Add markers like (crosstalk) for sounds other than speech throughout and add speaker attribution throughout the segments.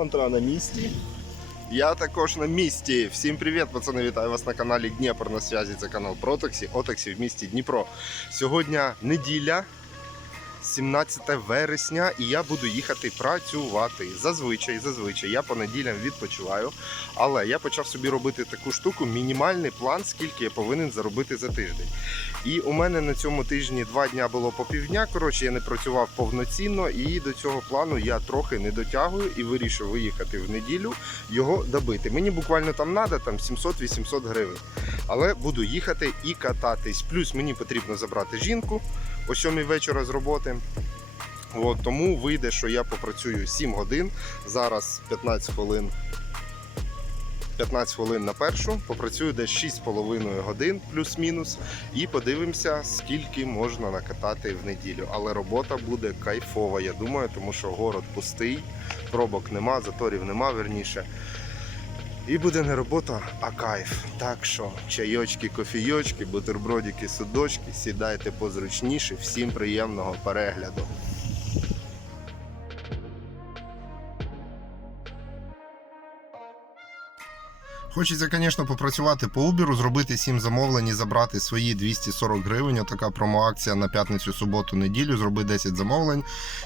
Speaker 1: Елантра на місці. Я також на місці. Всім привіт, пацани! Вітаю вас на каналі Дніпро. На зв'язі це канал Протоксі, Отоксі в місті Дніпро. Сьогодні неділя, 17 вересня, і я буду їхати працювати. Зазвичай, зазвичай, я по неділям відпочиваю. Але я почав собі робити таку штуку, мінімальний план, скільки я повинен заробити за тиждень. І у мене на цьому тижні два дня було по півдня. Коротше, я не працював повноцінно, і до цього плану я трохи не дотягую і вирішив виїхати в неділю його добити. Мені буквально там треба там 700-800 гривень. Але буду їхати і кататись. Плюс мені потрібно забрати жінку о 7 вечора з роботи. От, тому вийде, що я попрацюю 7 годин. Зараз 15 хвилин. 15 хвилин на першу, попрацюю десь 6,5 годин плюс-мінус, і подивимося, скільки можна накатати в неділю. Але робота буде кайфова, я думаю, тому що город пустий, пробок нема, заторів нема, верніше. І буде не робота, а кайф. Так що чайочки, кофійочки, бутербродики, судочки, сідайте позручніше. Всім приємного перегляду. Хочеться, звісно, попрацювати по Uber, зробити 7 замовлень і забрати свої 240 гривень. Отака промоакція на п'ятницю, суботу, неділю. Зроби 10 замовлень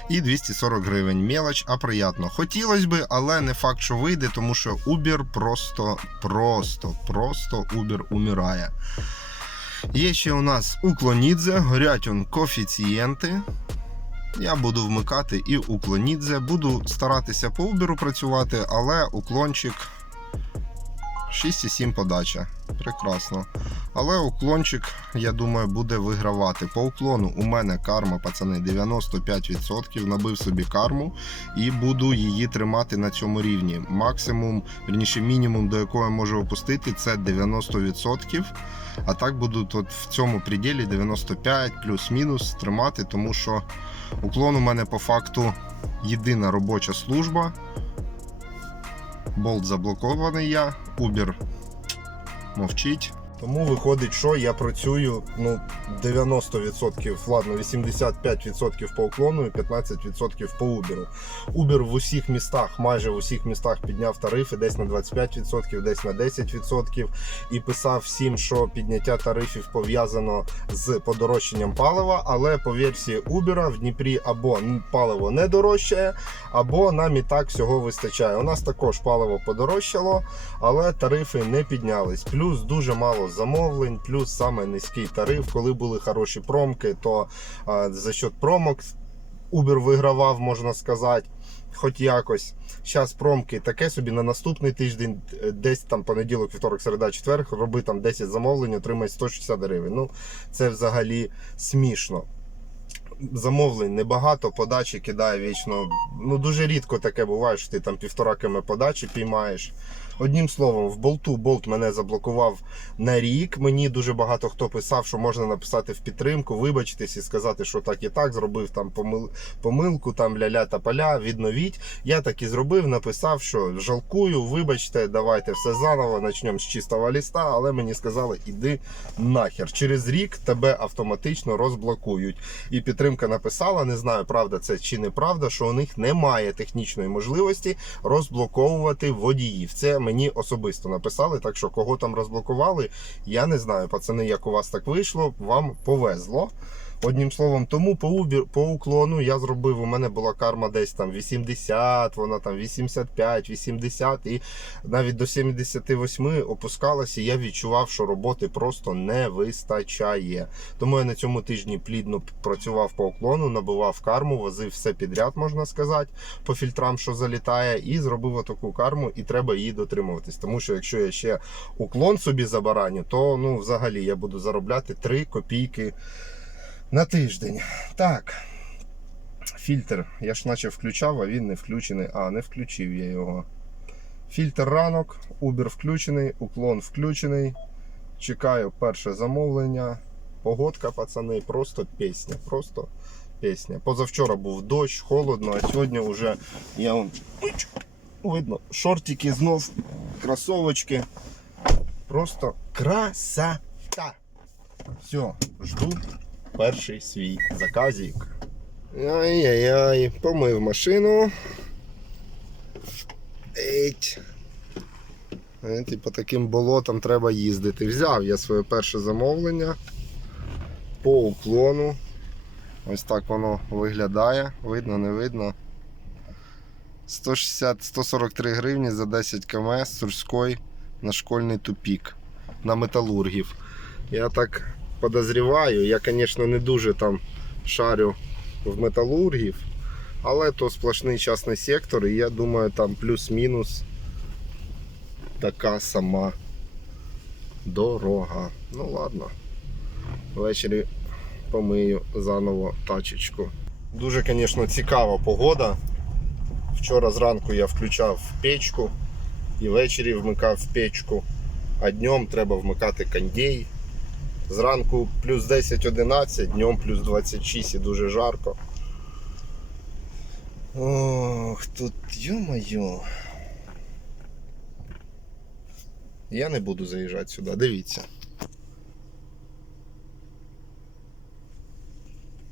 Speaker 1: і 240 гривень. Мелоч, а приємно. Хотілося би, але не факт, що вийде, тому що Uber просто, просто, просто Uber умирає. Є ще у нас уклонідзе, горять он коефіцієнти. Я буду вмикати і уклонідзе. Буду старатися по Uber працювати, але уклончик 6,7 подача. Прекрасно. Але уклончик, я думаю, буде вигравати. По уклону у мене карма, пацани, 95%. Набив собі карму і буду її тримати на цьому рівні. Максимум, верніше, мінімум, до якого я можу опустити, це 90%. А так буду тут в цьому пределі 95 плюс-мінус тримати, тому що уклон у мене по факту єдина робоча служба. Болт заблокований я, Uber мовчить. Тому виходить, що я працюю ну, 90%, ладно, 85% по уклону і 15% по Uber. Uber в усіх містах, майже в усіх містах підняв тарифи десь на 25%, десь на 10%. І писав всім, що підняття тарифів пов'язано з подорожчанням палива. Але по версії Uber в Дніпрі або паливо не дорожчає, або нам і так всього вистачає. У нас також паливо подорожчало, але тарифи не піднялись. Плюс дуже мало замовлень, плюс саме низький тариф. Коли були хороші промки, то за счет промок Uber вигравав, можна сказати. Хоч якось. Зараз промки таке собі на наступний тиждень, е, десь там понеділок, вівторок, середа, четверг, роби там 10 замовлень, отримай 160 гривень. Ну, це взагалі смішно. Замовлень небагато, подачі кидає вічно. Ну дуже рідко таке буває, що ти там півтора км подачі піймаєш. Одним словом, в болту болт мене заблокував на рік. Мені дуже багато хто писав, що можна написати в підтримку, вибачитись і сказати, що так і так зробив там помил, помилку, там ля-ля та поля, відновіть. Я так і зробив, написав, що жалкую, вибачте, давайте все заново, почнемо з чистого ліста. Але мені сказали, іди нахер. Через рік тебе автоматично розблокують. І підтримка написала, не знаю, правда це чи неправда, що у них немає технічної можливості розблоковувати водіїв. Це мені особисто написали. Так що кого там розблокували, я не знаю. Пацани, як у вас так вийшло, вам повезло. Одним словом, тому по Uber, по уклону я зробив. У мене була карма десь там 80, вона там 85, 80 і навіть до 78 опускалася. Я відчував, що роботи просто не вистачає. Тому я на цьому тижні плідно працював по уклону, набивав карму, возив все підряд, можна сказати, по фільтрам, що залітає, і зробив таку карму, і треба її дотримуватись. Тому що якщо я ще уклон собі забараню, то ну взагалі я буду заробляти 3 копійки на тиждень. Так. Фільтр. Я ж наче включав, а він не включений. А, не включив я його. Фільтр ранок, Uber включений, уклон включений. Чекаю перше замовлення. Погодка, пацани, просто пісня. Просто пісня. Позавчора був дощ, холодно, а сьогодні вже я вон, видно, шортики знов, кросовочки. Просто красота. Все, жду перший свій заказик. Ай-яй-яй, помив машину. Еть. Знаєте, по таким болотам треба їздити. Взяв я своє перше замовлення по уклону. Ось так воно виглядає. Видно, не видно. 160-143 гривні за 10 км з Сурської на школьний тупік на металургів. Я так подозріваю, я, звісно, не дуже там шарю в металургів, але то сплошний частний сектор, і я думаю, там плюс-мінус така сама дорога. Ну ладно. Ввечері помию заново тачечку. Дуже, звісно, цікава погода. Вчора зранку я включав печку і ввечері вмикав печку, а днем треба вмикати кондей. Зранку плюс 10-11, днем плюс 26 і дуже жарко. Ох, тут ё-моё. Я не буду заїжджати сюди, дивіться.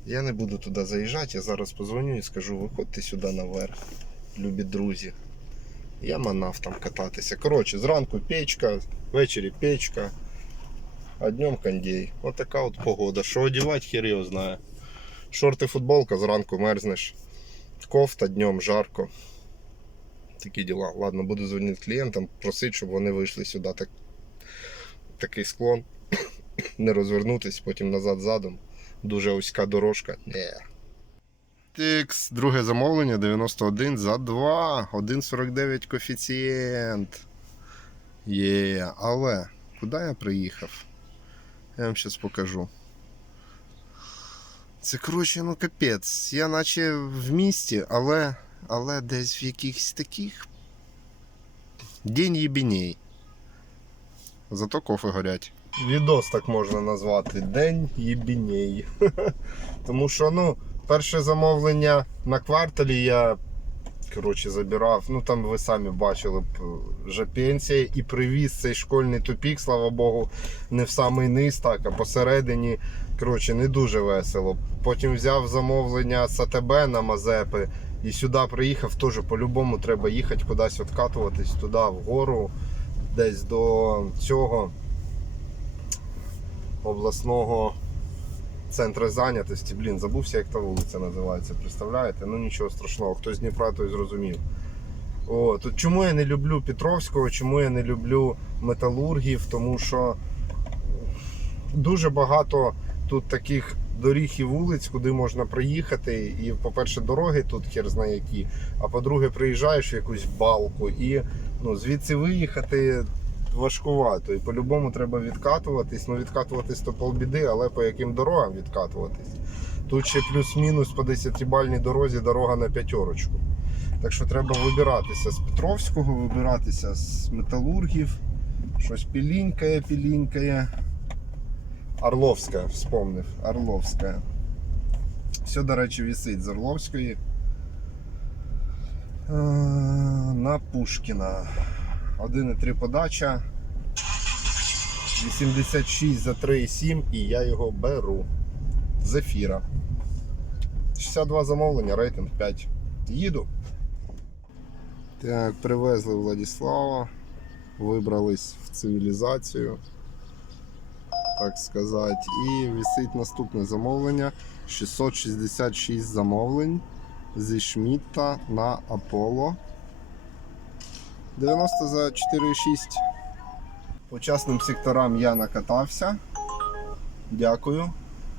Speaker 1: Я не буду туди заїжджати, я зараз позвоню і скажу, виходьте сюди наверх, любі друзі. Я манав там кататися. Коротше, зранку печка, ввечері печка, а днем кондей. От така от погода. Що одягати, хер його знає. Шорти, футболка, зранку мерзнеш. Кофта, днем жарко. Такі діла. Ладно, буду дзвонити клієнтам, просити, щоб вони вийшли сюди. Так, такий склон. (coughs) Не розвернутись, потім назад задом. Дуже узька дорожка. Не. Тикс, друге замовлення 91 за 2. 1,49 коефіцієнт. Є, але куди я приїхав? Я вам зараз покажу. Це коротше, ну капець. Я наче в місті, але, але десь в якихось таких. День єбіней. Зато кофе горять. Відос так можна назвати. День єбіней. (laughs) Тому що, ну, перше замовлення на кварталі я коротше, забирав. Ну там ви самі бачили б вже пенсія і привіз цей школьний тупік, слава Богу, не в самий низ, так, а посередині. Коротше, не дуже весело. Потім взяв замовлення з АТБ на Мазепи і сюди приїхав. Теж по-любому треба їхати кудись відкатуватись туди вгору, десь до цього обласного центру зайнятості. Блін, забувся, як та вулиця називається. Представляєте? Ну нічого страшного, хто з Дніпра, той зрозумів. О, тут чому я не люблю Петровського, чому я не люблю металургів, тому що дуже багато тут таких доріг і вулиць, куди можна приїхати. І, по-перше, дороги тут хер знає які. А по-друге, приїжджаєш в якусь балку і ну, звідси виїхати важкувато. І по-любому треба відкатуватись. Ну, відкатуватись то полбіди, але по яким дорогам відкатуватись. Тут ще плюс-мінус по 10-бальній дорозі дорога на п'ятерочку. Так що треба вибиратися з Петровського, вибиратися з металургів. Щось пілінькає, пілінькає. Орловська, вспомнив. Орловська. Все, до речі, висить з Орловської. Е, На Пушкіна. 1,3 подача. 86 за 3,7 і я його беру. З ефіра. 62 замовлення, рейтинг 5. Їду. Так, привезли Владислава. Вибрались в цивілізацію. Так сказати. І висить наступне замовлення. 666 замовлень зі Шмітта на Аполло. 90 за 4,6. По секторам я накатався. Дякую.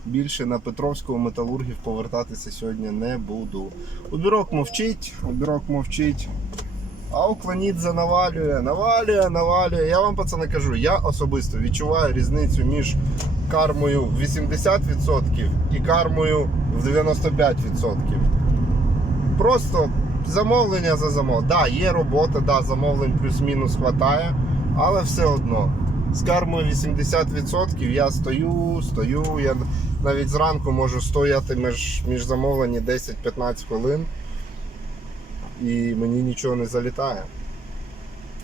Speaker 1: Більше на Петровського металургів повертатися сьогодні не буду. Убірок мовчить, убірок мовчить. А Укланідзе навалює, навалює, навалює. Я вам пацани кажу, я особисто відчуваю різницю між кармою в 80% і кармою в 95%. Просто замовлення за замовлення. Да, є робота, да, замовлень плюс-мінус хватає, але все одно. З кармою 80% я стою, стою. Я навіть зранку можу стояти між, між замовлені 10-15 хвилин і мені нічого не залітає.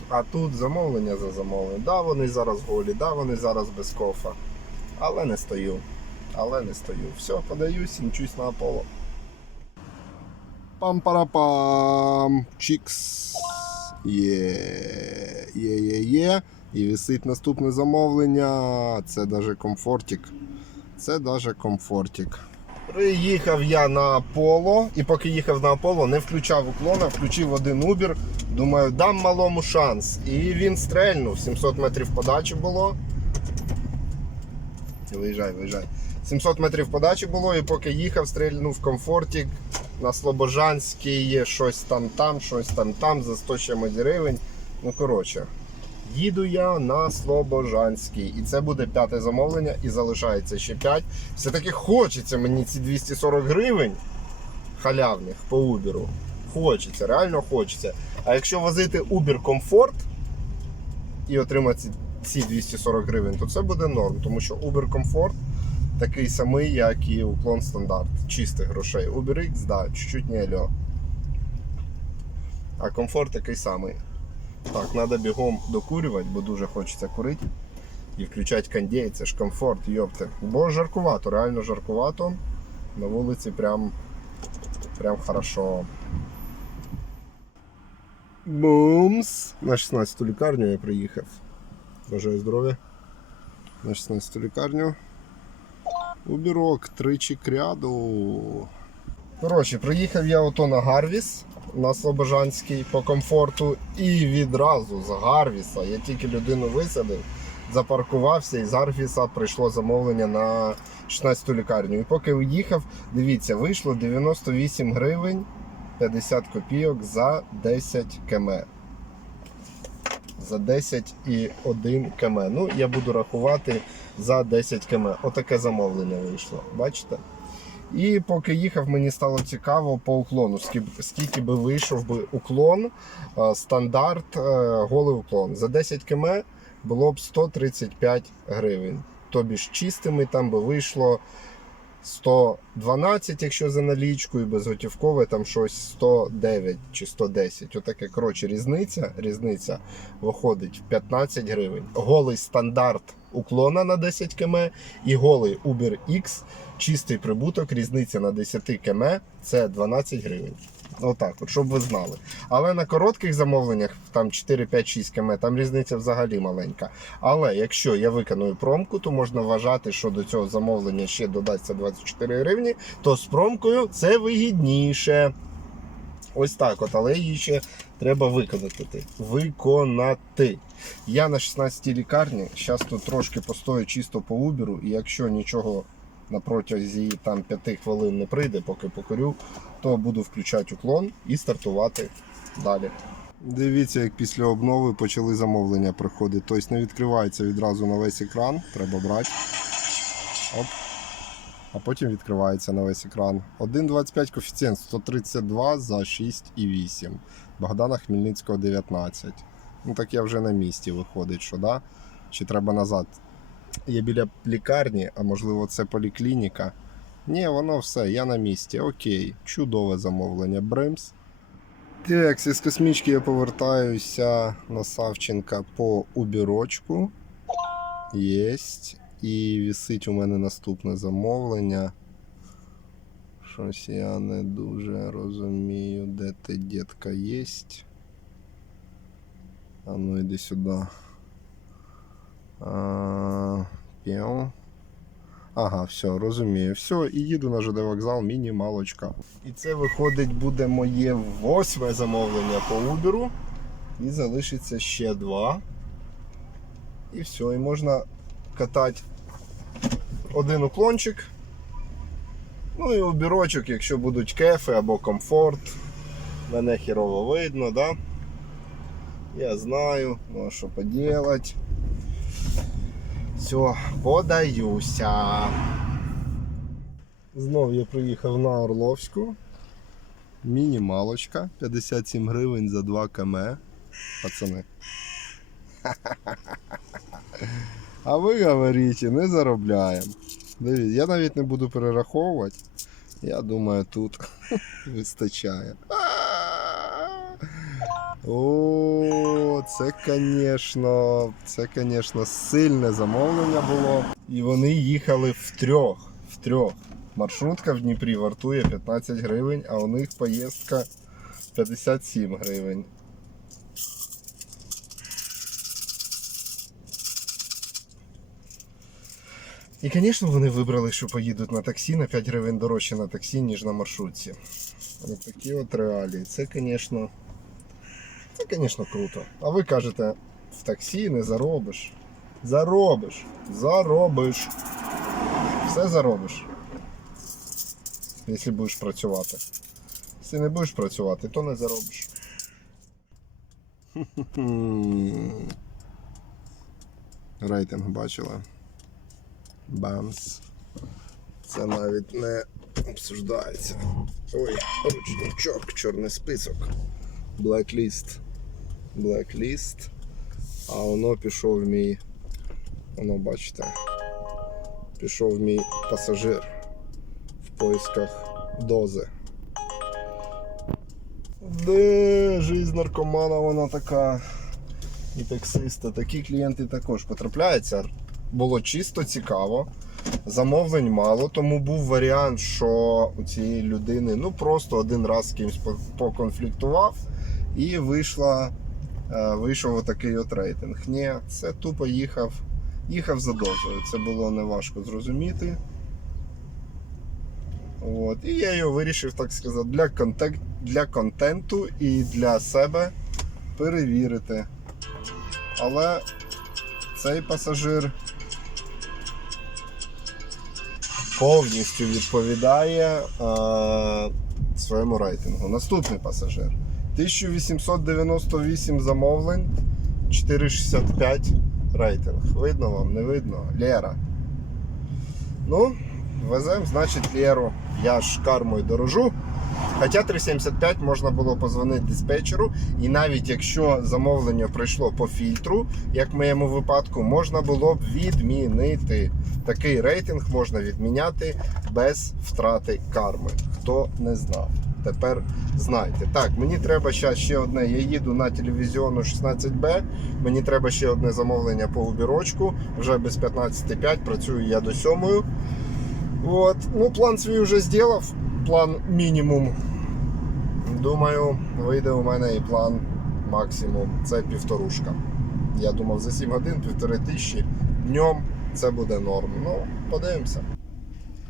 Speaker 1: А тут замовлення за замовлення. Да, вони зараз голі, да, вони зараз без кофа. Але не стою. Але не стою. Все, подаюсь і мчусь на Аполло. Пам-парапам. Чікс. Є, є, є, є. І висить наступне замовлення. Це даже комфортик. Це даже комфортик. Приїхав я на Аполло, і поки їхав на Аполло, не включав уклона, включив один Uber. Думаю, дам малому шанс. І він стрельнув. 700 метрів подачі було. Виїжджай, виїжджай. 700 метрів подачі було, і поки їхав, стрельнув комфортик на Слобожанській, є щось там там, щось там там, за 100 чимось гривень. Ну, коротше, їду я на Слобожанський. І це буде п'яте замовлення, і залишається ще 5. Все-таки хочеться мені ці 240 гривень халявних по Uber. Хочеться, реально хочеться. А якщо возити Uber Comfort і отримати ці- ці 240 гривень, то це буде норм, тому що Uber Comfort такий самий, як і уклон стандарт. Чистих грошей. Uber X, да, чуть-чуть не альо. А комфорт такий самий. Так, треба бігом докурювати, бо дуже хочеться курити. І включати кондей, це ж комфорт, йопте. Бо жаркувато, реально жаркувато. На вулиці прям, прям хорошо. Бумс! На 16-ту лікарню я приїхав. Бажаю здоров'я. На 16-ту лікарню. Убірок тричі кряду. Коротше, приїхав я ото на Гарвіс на Слобожанський по комфорту і відразу з Гарвіса. Я тільки людину висадив, запаркувався і з Гарвіса прийшло замовлення на 16-ту лікарню. І поки уїхав, дивіться, вийшло 98 гривень 50 копійок за 10 км. За 10 і 1 км. Ну, я буду рахувати за 10 км. Отаке замовлення вийшло. Бачите? І поки їхав, мені стало цікаво по уклону, скільки, би вийшов би уклон, е, стандарт, е, голий уклон. За 10 км було б 135 гривень. Тобі ж чистими там би вийшло 112, якщо за налічку, і безготівкове там щось 109 чи 110. Отаке, коротше, різниця, різниця виходить в 15 гривень. Голий стандарт уклона на 10 км і голий Uber X, чистий прибуток, різниця на 10 км це 12 гривень. Отак, от, щоб ви знали. Але на коротких замовленнях, там 4, 5, 6 км, там різниця взагалі маленька. Але якщо я виконую промку, то можна вважати, що до цього замовлення ще додасться 24 гривні, то з промкою це вигідніше. Ось так, от, але її ще треба виконати. Виконати. Я на 16-й лікарні. Зараз тут трошки постою чисто по Уберу, і якщо нічого на протязі там 5 хвилин не прийде, поки покорю, то буду включати уклон і стартувати далі. Дивіться, як після обнови почали замовлення приходити. Тобто не відкривається відразу на весь екран, треба брати. Оп. А потім відкривається на весь екран. 1,25 коефіцієнт 132 за 6,8. Богдана Хмельницького 19. Ну так я вже на місці виходить, що да? Чи треба назад? Я біля лікарні, а можливо це поліклініка. Ні, воно все, я на місці. Окей, чудове замовлення. Бримс. Так, із космічки я повертаюся на Савченка по убірочку. Єсть. І висить у мене наступне замовлення. Щось я не дуже розумію, де ти дітка єсть. А ну іди сюди. А. Ага, все, розумію. Все, і їду на ЖД вокзал мінімалочка. І це виходить буде моє восьме замовлення по Uber. І залишиться ще два. І все, і можна катати один уклончик. Ну і обірочок, якщо будуть кефи або комфорт. Мене хірово видно, да? Я знаю, ну а що поделать. Все, подаюся. Знов я приїхав на Орловську. Мінімалочка. 57 гривень за 2 км. Пацани. (laughs) А ви говорите, не заробляємо. Дивіться, я навіть не буду перераховувати. Я думаю, тут (laughs) вистачає. (laughs) О, це, звісно, це, звісно, сильне замовлення було. І вони їхали в трьох. В трьох. Маршрутка в Дніпрі вартує 15 гривень, а у них поїздка 57 гривень. І, звісно, вони вибрали, що поїдуть на таксі на 5 гривень дорожче на таксі, ніж на маршрутці. Ось такі от реалії. Це, звісно, це, звісно, круто. А ви кажете, в таксі не заробиш. Заробиш. Заробиш. Все заробиш. Якщо будеш працювати. Якщо не будеш працювати, то не заробиш. Рейтинг бачила. Бамс. Це навіть не обсуждається. Ой, ручничок, чорний список. Blacklist. Blacklist. А воно пішов мій. Воно бачите. Пішов мій пасажир в поисках дози. Де жизнь наркомана вона така. І таксиста. Такі клієнти також потрапляються. Було чисто цікаво. Замовлень мало, тому був варіант, що у цієї людини ну просто один раз з кимось поконфліктував і вийшла, вийшов отакий от рейтинг. Ні, це тупо їхав, їхав за дозою. Це було неважко зрозуміти. От. І я його вирішив, так сказати, для, контек... для контенту і для себе перевірити. Але цей пасажир повністю відповідає е, своєму рейтингу. Наступний пасажир. 1898 замовлень, 465 рейтинг. Видно вам, не видно? Лера. Ну, веземо, значить, Леру. Я ж кармою дорожу. Хоча 375 можна було позвонити диспетчеру, і навіть якщо замовлення прийшло по фільтру, як в моєму випадку, можна було б відмінити. Такий рейтинг можна відміняти без втрати карми. Хто не знав. Тепер знайте. Так, мені треба ще, одне. Я їду на телевізіону 16Б. Мені треба ще одне замовлення по убірочку. Вже без 15.5 працюю я до 7. От. Ну, план свій вже зробив. План мінімум. Думаю, вийде у мене і план максимум. Це півторушка. Я думав за 7 годин, півтори тисячі. Днем це буде норм. Ну, подивимося.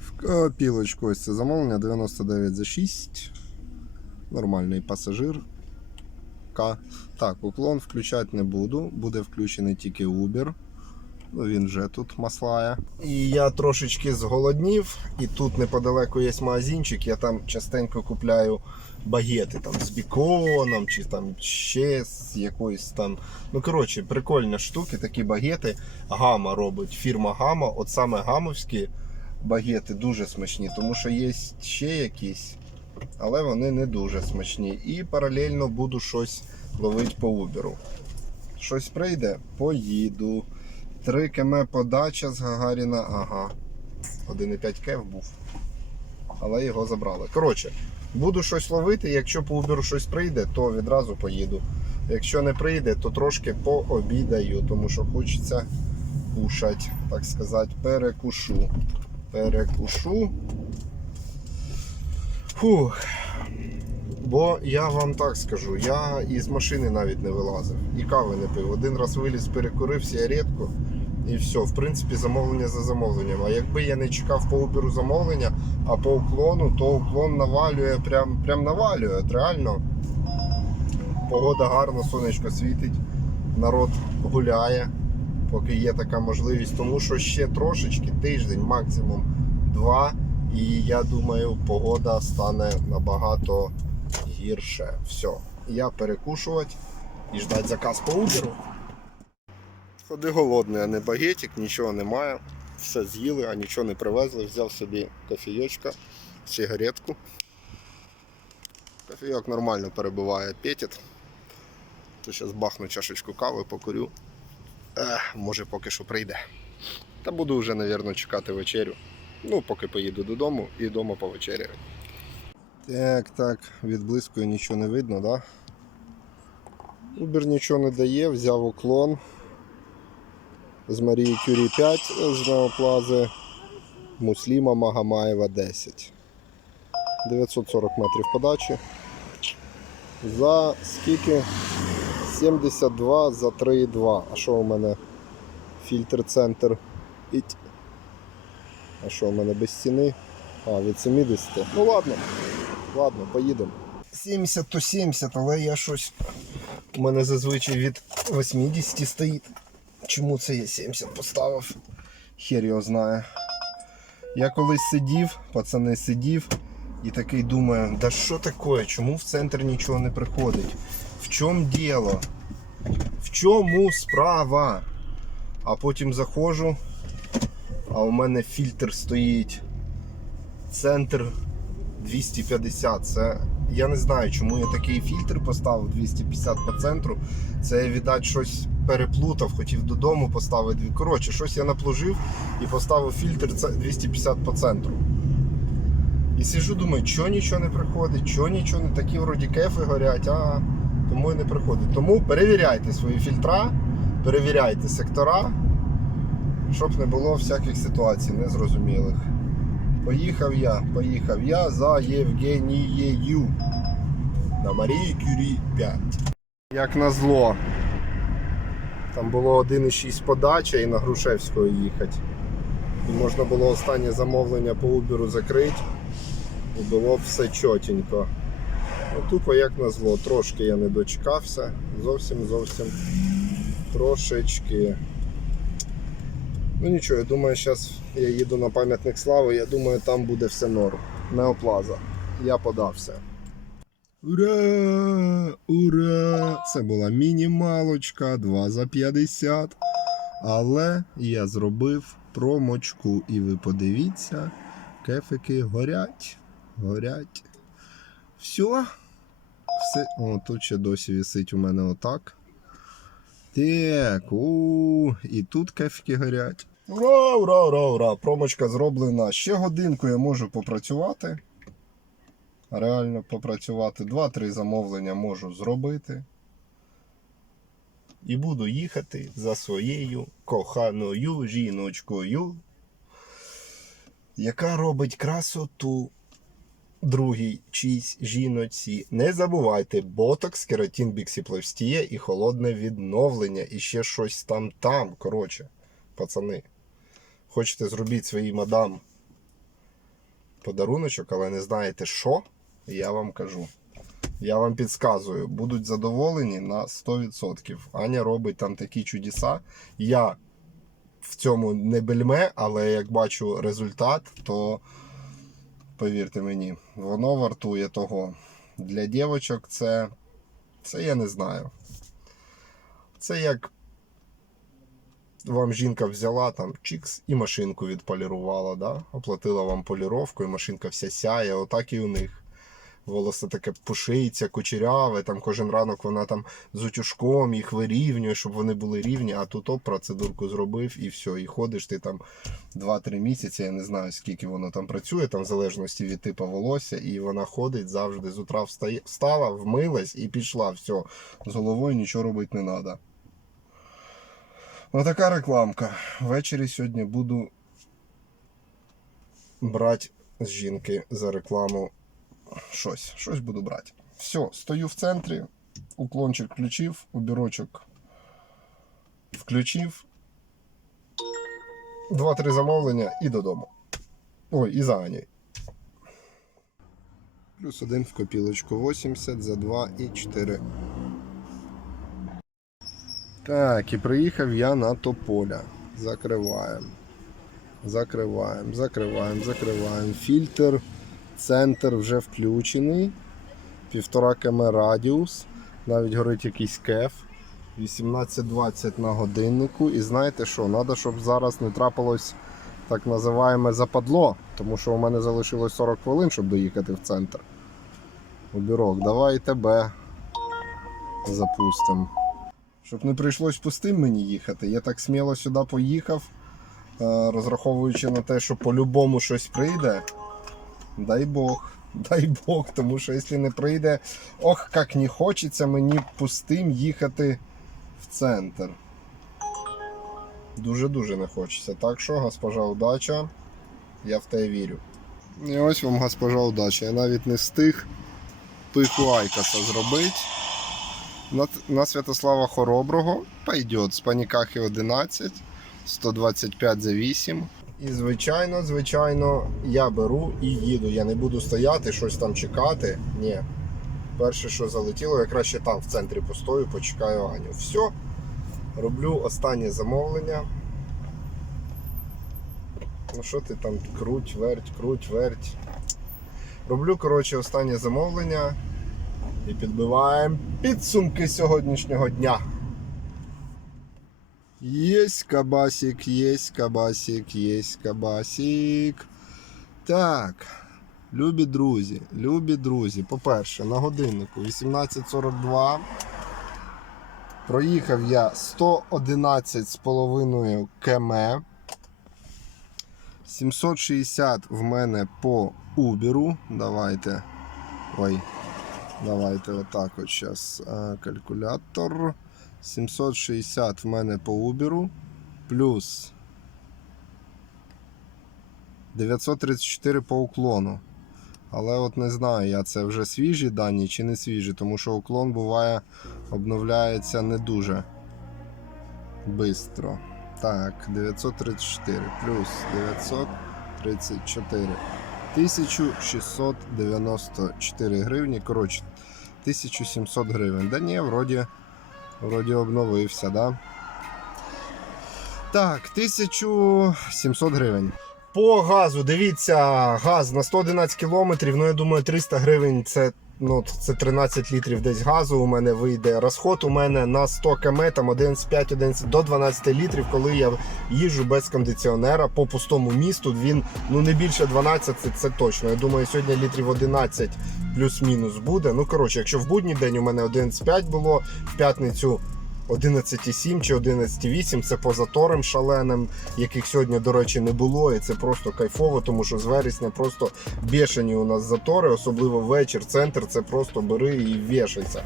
Speaker 1: В копілочку ось це замовлення 99 за 6. Нормальний пасажир. Так, уклон включати не буду. Буде включений тільки Uber. Ну, він вже тут маслає. І я трошечки зголоднів, і тут неподалеку є магазинчик, я там частенько купляю багети там з біконом, чи там ще з якоїсь там. Ну, коротше, прикольні штуки, такі багети. Гама робить. Фірма Гама, от саме гамовські багети дуже смачні, тому що є ще якісь, але вони не дуже смачні. І паралельно буду щось ловити по Uber. Щось прийде, поїду. 3 км подача з Гагаріна, ага. 1,5 кев був. Але його забрали. Коротше, буду щось ловити, якщо по Uber щось прийде, то відразу поїду. Якщо не прийде, то трошки пообідаю, тому що хочеться кушати, так сказати, перекушу. Перекушу. Фух. Бо я вам так скажу, я із машини навіть не вилазив і кави не пив. Один раз виліз, перекурив сигаретку і все. В принципі, замовлення за замовленням. А якби я не чекав по Uber замовлення, а по уклону, то уклон навалює, прям, прям навалює. От Реально. Погода гарна, сонечко світить, народ гуляє, поки є така можливість. Тому що ще трошечки, тиждень, максимум два. І я думаю, погода стане набагато гірше. Все. Я перекушувати і ждать заказ по Uber. Ходи голодний, а не багетик, нічого немає. Все з'їли, а нічого не привезли. Взяв собі кофійочка, сигаретку. Кофійок нормально перебиває апетит. То зараз бахну чашечку кави, покурю. Ех, може поки що прийде. Та буду вже, мабуть, чекати вечерю. Ну, поки поїду додому і вдома повечеряю. Так, так, відблискує нічого не видно, да? Uber нічого не дає, взяв уклон з Марії Кюрі 5 з Неоплази, Мусліма Магомаєва 10. 940 метрів подачі. За скільки? 72 за 3,2. А що у мене? Фільтр центр. Іть. А що, у мене без ціни? А, від 70. Ну ладно. Ладно, поїдемо. 70 то 70, але я щось. У мене зазвичай від 80 стоїть. Чому це я 70 поставив? Хер його знає. Я колись сидів, пацани сидів і такий думаю, да що таке, чому в центр нічого не приходить? В чому діло? В чому справа? А потім заходжу, а у мене фільтр стоїть. Центр 250. Це я не знаю, чому я такий фільтр поставив 250 по центру. Це я, віддать, щось переплутав, хотів додому поставити. Коротше, щось я наплужив і поставив фільтр 250 по центру. І сижу, думаю, чого нічого не приходить, чого нічого не такі вроді кефи горять, а тому і не приходить. Тому перевіряйте свої фільтра, перевіряйте сектора, щоб не було всяких ситуацій незрозумілих. Поїхав я, поїхав я за Євгенією на Марії Кюрі 5. Як назло. Там було 1,6 подача і на Грушевського їхати. І можна було останнє замовлення по Uber закрити. І було все чотенько. Ну, тупо як назло, трошки я не дочекався. Зовсім зовсім трошечки. Ну нічого, я думаю, зараз я їду на пам'ятник слави, я думаю, там буде все норм. Неоплаза. Я подався. Ура! Ура! Це була мінімалочка 2 за 50. Але я зробив промочку. І ви подивіться, кефики горять. Горять. Все. Все. О, тут ще досі висить у мене отак. Так, у і тут кефики горять. Ура, ура, ура, ура! Промочка зроблена. Ще годинку я можу попрацювати. Реально попрацювати. Два-три замовлення можу зробити. І буду їхати за своєю коханою жіночкою, яка робить красоту другій чийсь жіноці. Не забувайте, ботокс, кератин, біксіплевстія і холодне відновлення, і ще щось там там. Коротше, пацани. Хочете зробити своїй мадам подаруночок, але не знаєте що, я вам кажу. Я вам підказую, будуть задоволені на 100%. Аня робить там такі чудеса. Я в цьому не бельме, але як бачу результат, то повірте мені, воно вартує того. Для дівчаток це, це я не знаю. Це як вам жінка взяла там чікс і машинку відполірувала, да? оплатила вам поліровку, і машинка вся сяє, отак і у них. Волосся таке пушиться, кучеряве, там кожен ранок вона там з утюжком їх вирівнює, щоб вони були рівні, а тут оп, процедурку зробив і все. І ходиш ти там 2-3 місяці, я не знаю скільки воно там працює, там в залежності від типу волосся, і вона ходить завжди з утра встає, встала, вмилась і пішла. Все, з головою нічого робити не треба. Ну така рекламка. Ввечері сьогодні буду брати з жінки за рекламу щось. Щось буду брати. Все, стою в центрі, уклончик включив, убірочок включив. Два-три замовлення і додому. Ой, і за Анею. Плюс один в копілочку 80 за 2 і 4. Так, і приїхав я на Тополя. Закриваємо. Закриваємо, закриваємо, закриваємо. Фільтр, центр вже включений. Півтора км радіус. Навіть горить якийсь кеф. 18.20 на годиннику. І знаєте що? Треба, щоб зараз не трапилось так називаємо западло, тому що у мене залишилось 40 хвилин, щоб доїхати в центр. Обірок, давай тебе запустимо. Щоб не прийшлось пустим мені їхати. Я так сміло сюди поїхав, е, розраховуючи на те, що по-любому щось прийде. Дай Бог, (laughs) дай Бог, тому що якщо не прийде, ох, як не хочеться мені пустим їхати в центр. Дуже-дуже не хочеться. Так що, госпожа удача, я в те вірю. І ось вам госпожа удача. Я навіть не встиг пику Айкаса зробити. На, на Святослава Хороброго пойдет з панікахи 11, 125 за 8. І звичайно, звичайно, я беру і їду. Я не буду стояти, щось там чекати. Ні. Перше, що залетіло, я краще там в центрі постою, почекаю Аню. Все. Роблю останнє замовлення. Ну що ти там круть, верть, круть, верть. Роблю, коротше, останнє замовлення і підбиваємо підсумки сьогоднішнього дня. Єсть кабасик, єсть кабасик, єсть кабасик. Так, любі друзі, любі друзі. По-перше, на годиннику 18.42. Проїхав я 111,5 км. 760 в мене по Uber. Давайте. Ой. Давайте отак от зараз калькулятор. 760 в мене по Uber. Плюс 934 по уклону. Але от не знаю, я це вже свіжі дані чи не свіжі, тому що уклон буває обновляється не дуже бистро. Так, 934 плюс 934. 1694 гривні. Коротше, 1700 гривень. Да ні, вроді, вроді обновився, да? Так, 1700 гривень. По газу, дивіться, газ на 111 кілометрів, ну я думаю, 300 гривень це. Ну, це 13 літрів десь газу у мене вийде. Розход у мене на 100 км там 11,5 11 до 12 літрів, коли я їжджу без кондиціонера по пустому місту. Він ну не більше 12, це, це точно. Я думаю, сьогодні літрів 11 плюс-мінус буде. Ну коротше, якщо в будній день у мене 11,5 було, в п'ятницю 11,7 чи 11,8 це поза торим шаленим, яких сьогодні, до речі, не було. І це просто кайфово, тому що з вересня просто бешені у нас затори, особливо вечір, центр. Це просто бери і вішайся.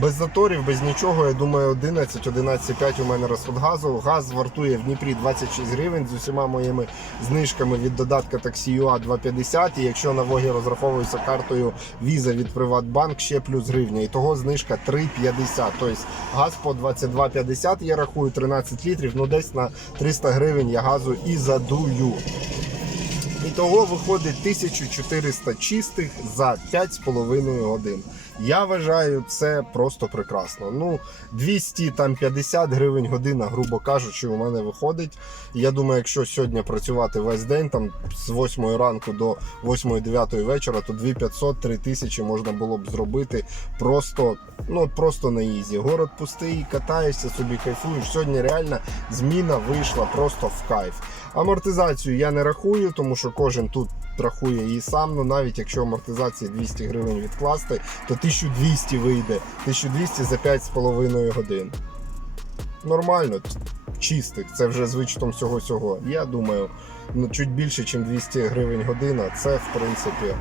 Speaker 1: Без заторів, без нічого, я думаю, 11-11,5 у мене розход газу. Газ вартує в Дніпрі 26 гривень з усіма моїми знижками від додатка таксі UA 2,50. І якщо на Вогі розраховуюся картою Visa від Приватбанк, ще плюс гривня. І того знижка 3,50. Тобто газ по 22,50 я рахую 13 літрів, ну десь на 300 гривень я газу і задую. І того виходить 1400 чистих за 5,5 годин. Я вважаю, це просто прекрасно. Ну, 250 гривень година, грубо кажучи, у мене виходить. Я думаю, якщо сьогодні працювати весь день, там з 8 ранку до 8-9 вечора, то 2500-3000 тисячі можна було б зробити просто, ну, просто на ізі. Город пустий, катаєшся собі, кайфуєш. Сьогодні реально зміна вийшла просто в кайф. Амортизацію я не рахую, тому що кожен тут рахує її сам. Ну навіть якщо амортизації 200 гривень відкласти, то 1200 вийде. 1200 за 5,5 годин. Нормально, чистих, це вже з вичетом всього цього. Я думаю, ну чуть більше, ніж 200 гривень година, це в принципі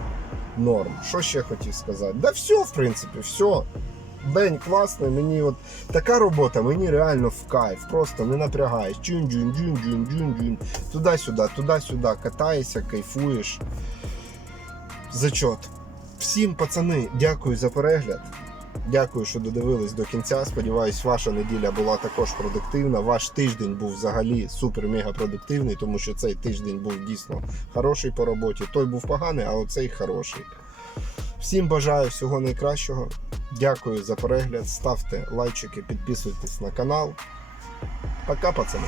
Speaker 1: норм. Що ще хотів сказати? Да все, в принципі, все. День класний, мені от така робота, мені реально в кайф. Просто не напрягаєш. Джун, джун, джун, джун, джун, джун. Туди-сюди, туди-сюди, катаєшся, кайфуєш. Зачот. Всім, пацани, дякую за перегляд. Дякую, що додивились до кінця. Сподіваюсь, ваша неділя була також продуктивна. Ваш тиждень був взагалі супер-мега продуктивний, тому що цей тиждень був дійсно хороший по роботі. Той був поганий, а оцей хороший. Всім бажаю всього найкращого. Дякую за перегляд. Ставте лайчики, підписуйтесь на канал. Пока, пацани.